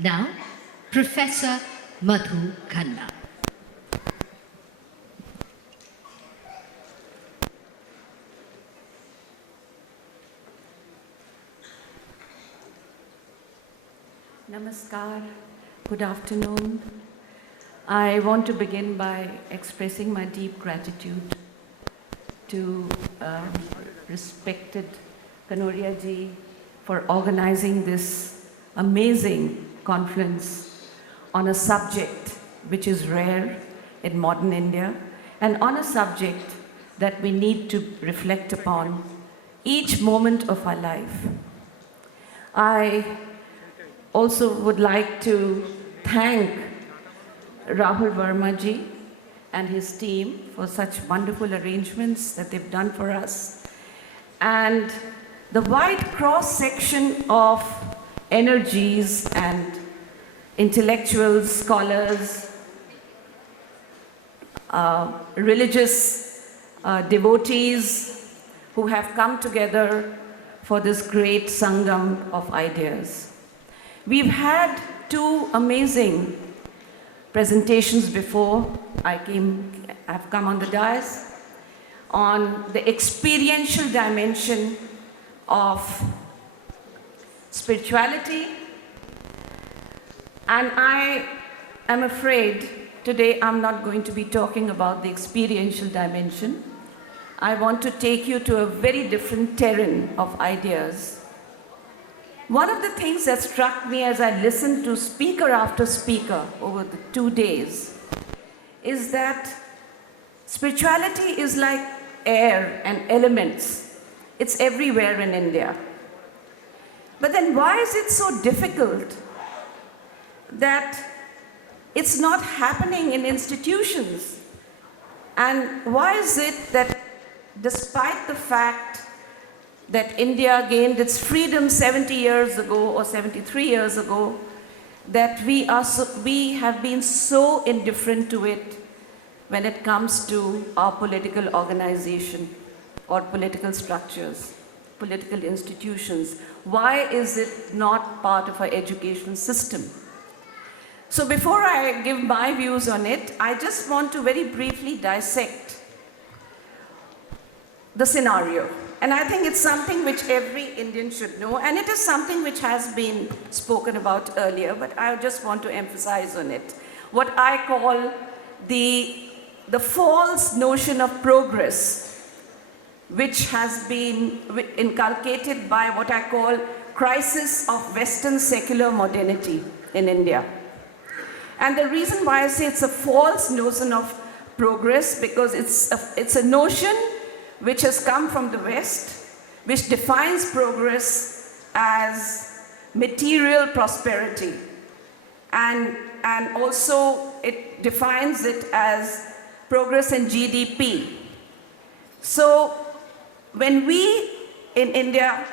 Now, Professor Madhu Khanna. Namaskar, good afternoon. I want to begin by expressing my deep gratitude to respected Kanoria ji for organizing this amazing conference on a subject which is rare in modern India and on a subject that we need to reflect upon each moment of our life. I also would like to thank Rahul Verma ji and his team for such wonderful arrangements that they've done for us, and the wide cross-section of energies and intellectuals, scholars, religious devotees who have come together for this great sangam of ideas. We've had two amazing presentations before I've come on the dais on the experiential dimension of spirituality, and I am afraid today I'm not going to be talking about the experiential dimension. I want to take you to a very different terrain of ideas. One of the things that struck me as I listened to speaker after speaker over the 2 days is that spirituality is like air and elements. It's everywhere in India. But then why is it so difficult that it's not happening in institutions? And why is it that despite the fact that India gained its freedom 70 years ago or 73 years ago, that we have been so indifferent to it when it comes to our political organization or political structures, political institutions? Why is it not part of our education system? So before I give my views on it, I just want to very briefly dissect the scenario. And I think it's something which every Indian should know, and it is something which has been spoken about earlier, but I just want to emphasize on it. What I call the false notion of progress, which has been inculcated by what I call crisis of Western secular modernity in India. And the reason why I say it's a false notion of progress, because it's a notion which has come from the West, which defines progress as material prosperity. And also it defines it as progress in GDP. So when we in India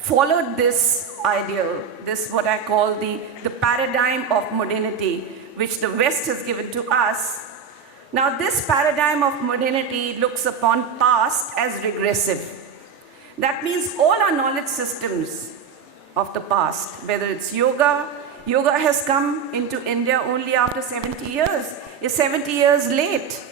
followed this ideal, this what I call the paradigm of modernity, which the West has given to us, now this paradigm of modernity looks upon past as regressive. That means all our knowledge systems of the past, whether it's yoga has come into India only after 70 years. It's 70 years late.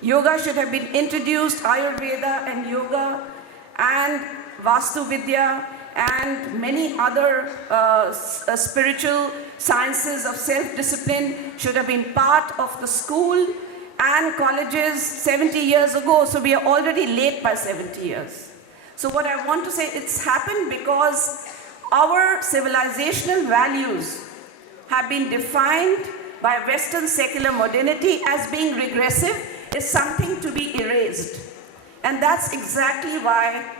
Yoga should have been introduced, Ayurveda and yoga and Vastu Vidya and many other spiritual sciences of self-discipline should have been part of the school and colleges 70 years ago, so we are already late by 70 years. So what I want to say, it's happened because our civilizational values have been defined by Western secular modernity as being regressive, is something to be erased. And that's exactly why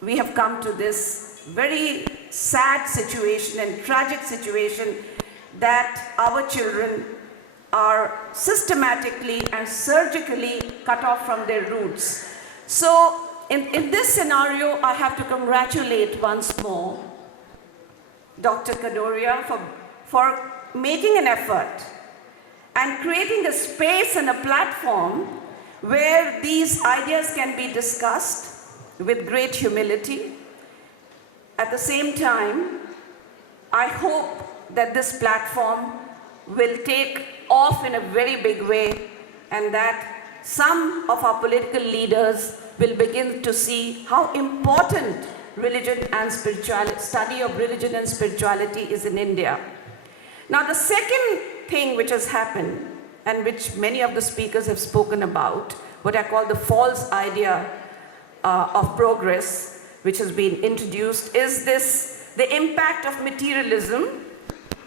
we have come to this very sad situation and tragic situation that our children are systematically and surgically cut off from their roots. So in this scenario, I have to congratulate once more Dr. Kanoria for making an effort and creating a space and a platform where these ideas can be discussed with great humility. At the same time, I hope that this platform will take off in a very big way, and that some of our political leaders will begin to see how important religion and spirituality, study of religion and spirituality is in India. Now, the second thing which has happened, and which many of the speakers have spoken about, what I call the false idea of progress, which has been introduced, is the impact of materialism,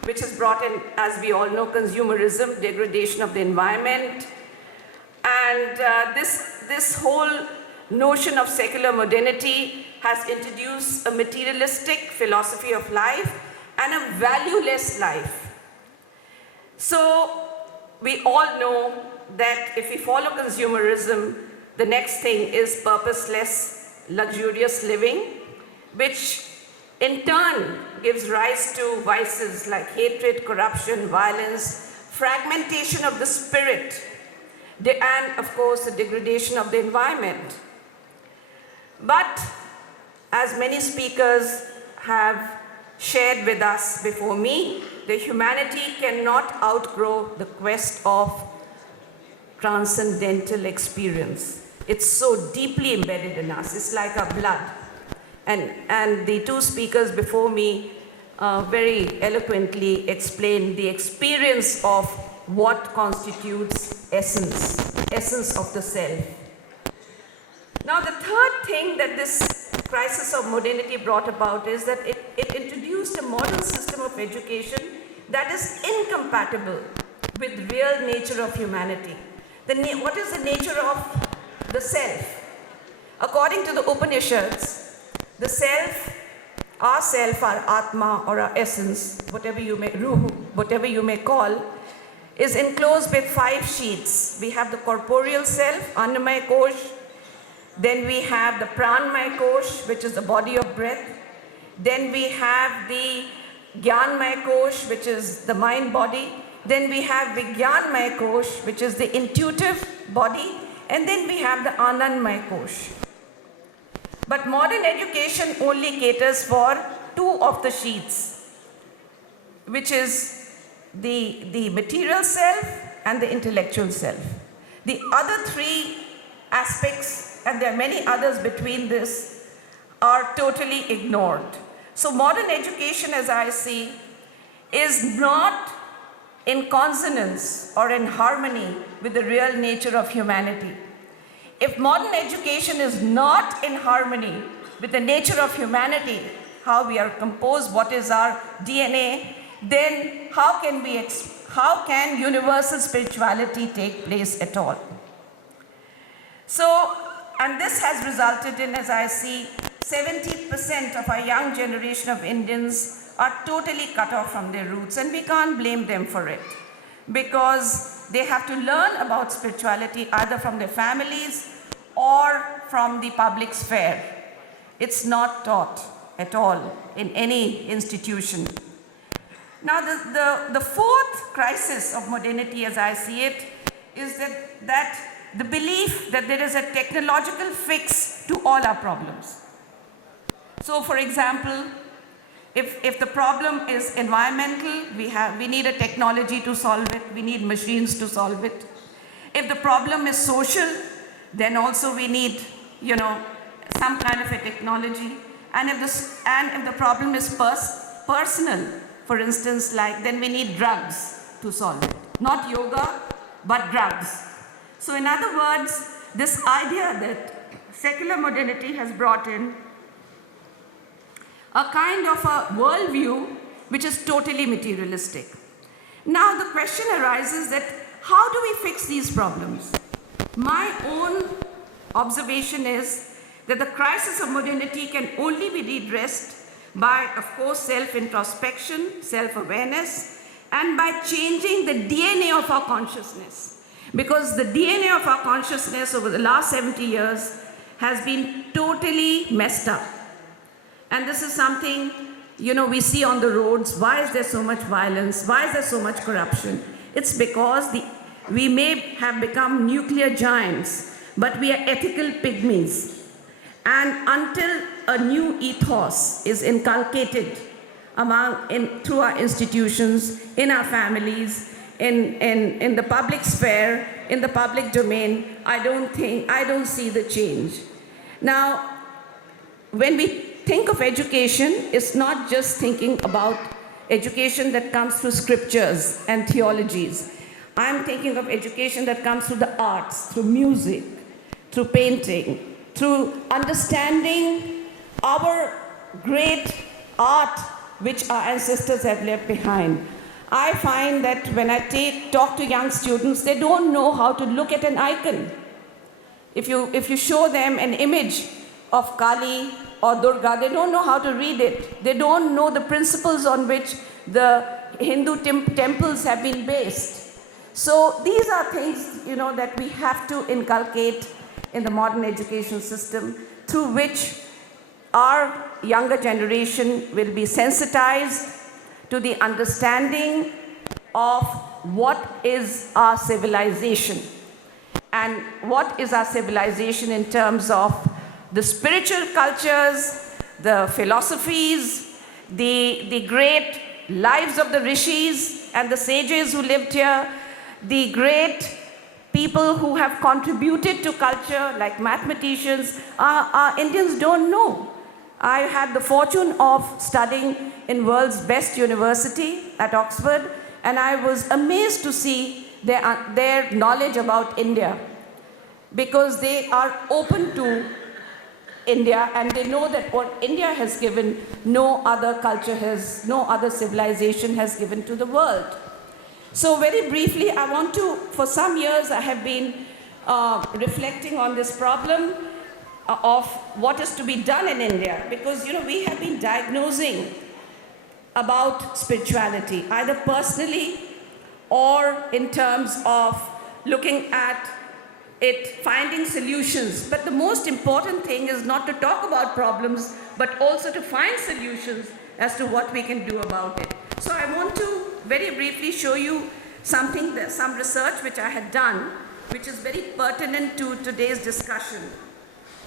which has brought in, as we all know, consumerism, degradation of the environment, and this whole notion of secular modernity has introduced a materialistic philosophy of life and a valueless life. So we all know that if we follow consumerism, the next thing is purposeless, luxurious living, which in turn gives rise to vices like hatred, corruption, violence, fragmentation of the spirit, and of course the degradation of the environment. But as many speakers have shared with us before me, the humanity cannot outgrow the quest of transcendental experience. It's so deeply embedded in us. It's like our blood. And the two speakers before me very eloquently explained the experience of what constitutes essence of the self. Now, the third thing that this crisis of modernity brought about is that it introduced a modern system of education that is incompatible with real nature of humanity. What is the nature of the self? According to the Upanishads, the self, our Atma or our essence, whatever you may call, is enclosed with 5 sheets. We have the corporeal self, Annamaya Kosh. Then we have the Pranmaya Kosh, which is the body of breath. Then we have the Gyanmaya Kosh, which is the mind body. Then we have Vigyanmaya Kosh, which is the intuitive body. And then we have the Anandmaya Kosh. But modern education only caters for 2 of the sheets, which is the material self and the intellectual self. The other 3 aspects, and there are many others between this, are totally ignored. So modern education, as I see, is not in consonance or in harmony with the real nature of humanity. If modern education is not in harmony with the nature of humanity, how we are composed, what is our DNA, then how can universal spirituality take place at all? So, and this has resulted in, as I see, 70% of our young generation of Indians are totally cut off from their roots, and we can't blame them for it, because they have to learn about spirituality either from their families or from the public sphere. It's not taught at all in any institution. Now, the fourth crisis of modernity, as I see it, is that the belief that there is a technological fix to all our problems. So, for example, if the problem is environmental, we need a technology to solve it. We need machines to solve it. If the problem is social, then also we need, some kind of a technology. And if the problem is personal, for instance, then we need drugs to solve it. Not yoga, but drugs. So in other words, this idea that secular modernity has brought in a kind of a worldview which is totally materialistic. Now the question arises that how do we fix these problems? My own observation is that the crisis of modernity can only be redressed by, of course, self-introspection, self-awareness, and by changing the DNA of our consciousness. Because the DNA of our consciousness over the last 70 years has been totally messed up. And this is something, we see on the roads. Why is there so much violence? Why is there so much corruption? It's because we may have become nuclear giants, but we are ethical pygmies. And until a new ethos is inculcated through our institutions, in our families, in the public sphere, in the public domain, I don't see the change. Now, when we think of education, it's not just thinking about education that comes through scriptures and theologies. I'm thinking of education that comes through the arts, through music, through painting, through understanding our great art which our ancestors have left behind. I find that when I talk to young students, they don't know how to look at an icon. If you show them an image of Kali or Durga, they don't know how to read it. They don't know the principles on which the Hindu temples have been based. So these are things, that we have to inculcate in the modern education system, through which our younger generation will be sensitized to the understanding of what is our civilization. And what is our civilization in terms of the spiritual cultures, the philosophies, the great lives of the rishis and the sages who lived here, the great people who have contributed to culture, like mathematicians. Our Indians don't know. I had the fortune of studying in world's best university at Oxford, and I was amazed to see their knowledge about India, because they are open to India and they know that what India has given, no other culture has, no other civilization has given to the world. So very briefly, I want to, for some years I have been reflecting on this problem of what is to be done in India, because we have been diagnosing about spirituality, either personally or in terms of looking at it, finding solutions. But the most important thing is not to talk about problems, but also to find solutions as to what we can do about it. So I want to very briefly show you some research which I had done, which is very pertinent to today's discussion.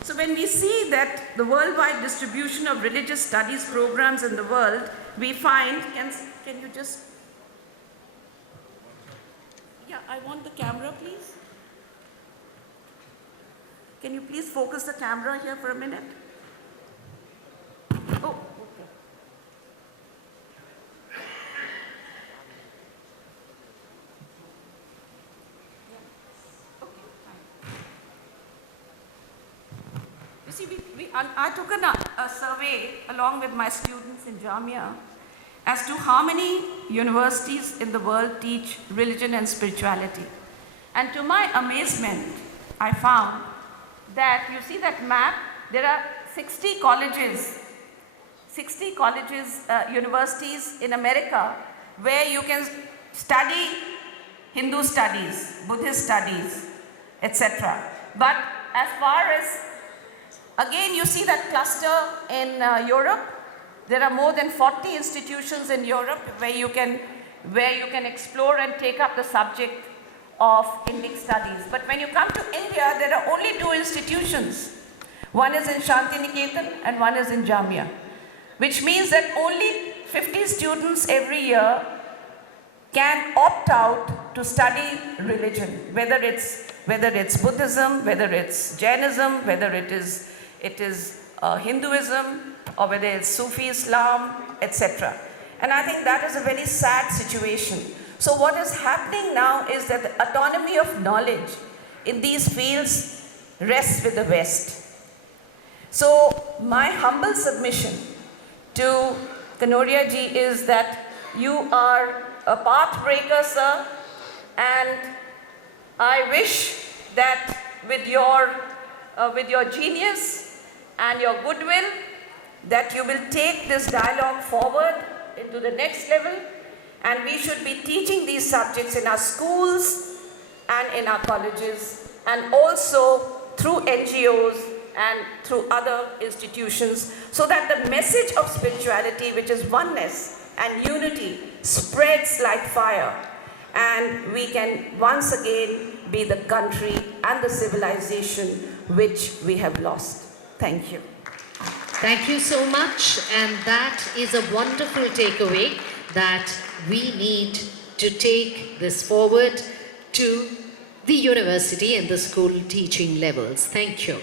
So when we see that the worldwide distribution of religious studies programs in the world, we find, can you just, yeah, I want the camera, please. Can you please focus the camera here for a minute? Oh, okay. You see, I took a survey along with my students in Jamia as to how many universities in the world teach religion and spirituality. And to my amazement, I found that, you see that map, there are 60 colleges, universities in America where you can study Hindu studies, Buddhist studies, etc. But as far as, again, you see that cluster in Europe. There are more than 40 institutions in Europe where you can explore and take up the subject of Indic studies. But when you come to India, there are only 2 institutions. One is in Shantiniketan and one is in Jamia, which means that only 50 students every year can opt out to study religion, whether it's Buddhism, whether it's Jainism, whether it is Hinduism, or whether it's Sufi Islam, etc. And I think that is a very sad situation. So what is happening now is that the autonomy of knowledge in these fields rests with the West. So my humble submission to Kanoria ji is that you are a path breaker, sir, and I wish that with your genius and your goodwill, that you will take this dialogue forward into the next level, and we should be teaching these subjects in our schools and in our colleges, and also through NGOs and through other institutions, so that the message of spirituality, which is oneness and unity, spreads like fire, and we can once again be the country and the civilization which we have lost. Thank you. Thank you so much, and that is a wonderful takeaway that we need to take this forward to the university and the school teaching levels. Thank you.